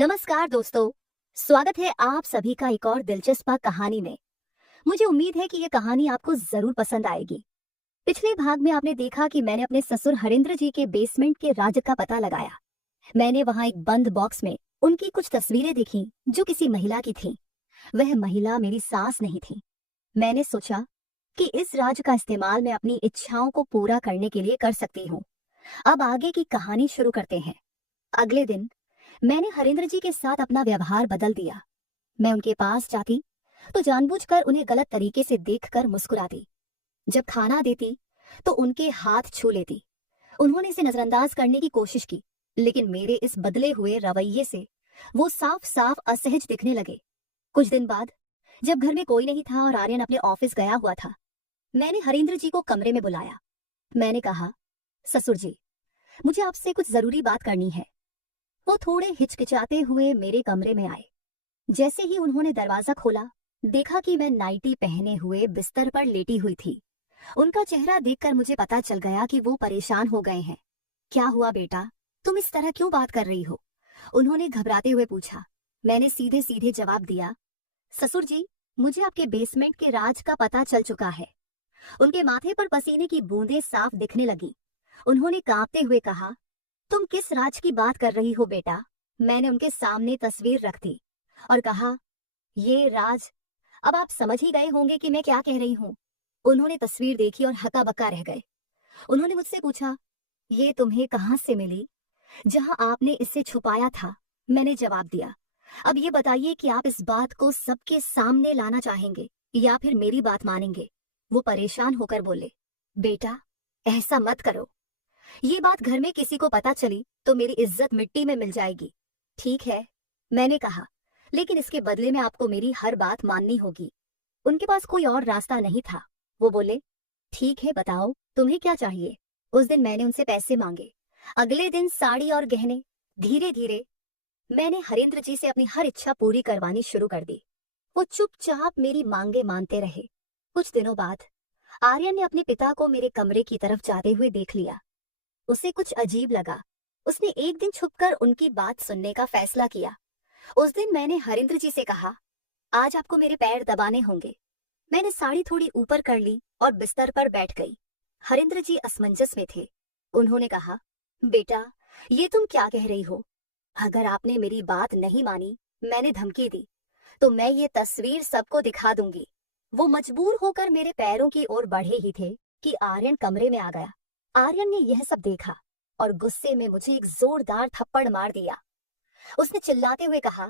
नमस्कार दोस्तों। स्वागत है आप सभी का एक और दिलचस्प कहानी में। मुझे उम्मीद है कि ये कहानी आपको जरूर पसंद आएगी। पिछले भाग में आपने देखा कि मैंने अपने ससुर हरेंद्र जी के बेसमेंट के राज का पता लगाया। मैंने वहां एक बंद बॉक्स में उनकी कुछ तस्वीरें देखी जो किसी महिला की थी। वह महिला मेरी सास नहीं थी। मैंने सोचा कि इस राज का इस्तेमाल मैं अपनी इच्छाओं को पूरा करने के लिए कर सकती हूँ। अब आगे की कहानी शुरू करते हैं। अगले दिन मैंने हरेंद्र जी के साथ अपना व्यवहार बदल दिया। मैं उनके पास जाती तो जानबूझकर उन्हें गलत तरीके से देखकर मुस्कुराती। जब खाना देती तो उनके हाथ छू लेती। उन्होंने इसे नजरअंदाज करने की कोशिश की, लेकिन मेरे इस बदले हुए रवैये से वो साफ साफ असहज दिखने लगे। कुछ दिन बाद जब घर में कोई नहीं था और आर्यन अपने ऑफिस गया हुआ था, मैंने हरेंद्र जी को कमरे में बुलाया। मैंने कहा, ससुर जी, मुझे आपसे कुछ जरूरी बात करनी है। वो थोड़े हिचकिचाते हुए मेरे कमरे में आए। जैसे ही उन्होंने दरवाजा खोला, देखा कि मैं नाइटी पहने हुए बिस्तर पर लेटी हुई थी। उनका चेहरा देखकर मुझे पता चल गया कि वो परेशान हो गए हैं। क्या हुआ बेटा, तुम इस तरह क्यों बात कर रही हो? उन्होंने घबराते हुए पूछा। मैंने सीधे सीधे जवाब दिया, ससुर जी, मुझे आपके बेसमेंट के राज का पता चल चुका है। उनके माथे पर पसीने की बूंदें साफ दिखने लगी। उन्होंने कांपते हुए कहा, तुम किस राज की बात कर रही हो बेटा? मैंने उनके सामने तस्वीर रख दी और कहा, ये राज। अब आप समझ ही गए होंगे कि मैं क्या कह रही हूँ। उन्होंने तस्वीर देखी और हक्का बक्का रह गए। उन्होंने मुझसे पूछा, ये तुम्हें कहाँ से मिली? जहाँ आपने इसे छुपाया था। मैंने जवाब दिया, अब ये बताइए कि आप इस बात को सबके सामने लाना चाहेंगे या फिर मेरी बात मानेंगे? वो परेशान होकर बोले, बेटा, ऐसा मत करो। ये बात घर में किसी को पता चली तो मेरी इज्जत मिट्टी में मिल जाएगी। ठीक है, मैंने कहा, लेकिन इसके बदले में आपको मेरी हर बात माननी होगी। उनके पास कोई और रास्ता नहीं था। वो बोले, ठीक है, बताओ तुम्हें क्या चाहिए? उस दिन मैंने उनसे पैसे मांगे। अगले दिन साड़ी और गहने। धीरे धीरे मैंने हरेंद्र जी से अपनी हर इच्छा पूरी करवानी शुरू कर दी। वो चुपचाप मेरी मांगे मानते रहे। कुछ दिनों बाद आर्यन ने अपने पिता को मेरे कमरे की तरफ जाते हुए देख लिया। उसे कुछ अजीब लगा। उसने एक दिन छुपकर उनकी बात सुनने का फैसला किया। उस दिन मैंने हरेंद्र जी से कहा, आज आपको मेरे पैर दबाने होंगे। मैंने साड़ी थोड़ी ऊपर कर ली और बिस्तर पर बैठ गई। हरेंद्र जी असमंजस में थे। उन्होंने कहा, बेटा, ये तुम क्या कह रही हो? अगर आपने मेरी बात नहीं मानी, मैंने धमकी दी, तो मैं ये तस्वीर सबको दिखा दूंगी। वो मजबूर होकर मेरे पैरों की ओर बढ़े ही थे कि आर्यन कमरे में आ गया। आर्यन ने यह सब देखा और गुस्से में मुझे एक जोरदार थप्पड़ मार दिया। उसने चिल्लाते हुए कहा,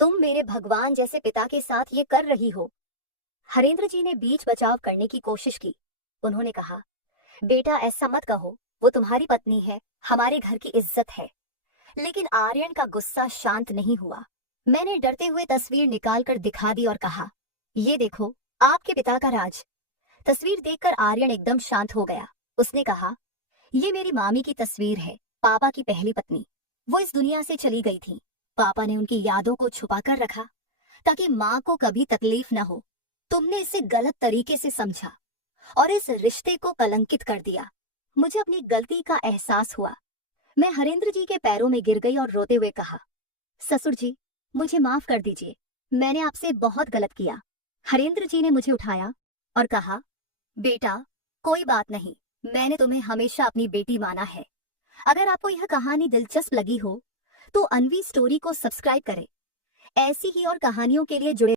तुम मेरे भगवान जैसे पिता के साथ ये कर रही हो। हरेंद्र जी ने बीच बचाव करने की कोशिश की। उन्होंने कहा, बेटा, ऐसा मत कहो, वो तुम्हारी पत्नी है, हमारे घर की इज्जत है। लेकिन आर्यन का गुस्सा शांत नहीं हुआ। मैंने डरते हुए तस्वीर निकालकर दिखा दी और कहा, ये देखो, आपके पिता का राज। तस्वीर देखकर आर्यन एकदम शांत हो गया। उसने कहा, ये मेरी मामी की तस्वीर है, पापा की पहली पत्नी। वो इस दुनिया से चली गई थी। पापा ने उनकी यादों को छुपा कर रखा ताकि माँ को कभी तकलीफ न हो। तुमने इसे गलत तरीके से समझा और इस रिश्ते को कलंकित कर दिया। मुझे अपनी गलती का एहसास हुआ। मैं हरेंद्र जी के पैरों में गिर गई और रोते हुए कहा, ससुर जी, मुझे माफ कर दीजिए। मैंने आपसे बहुत गलत किया। हरेंद्र जी ने मुझे उठाया और कहा, बेटा, कोई बात नहीं, मैंने तुम्हें हमेशा अपनी बेटी माना है। अगर आपको यह कहानी दिलचस्प लगी हो तो अनवी स्टोरी को सब्सक्राइब करें। ऐसी ही और कहानियों के लिए जुड़े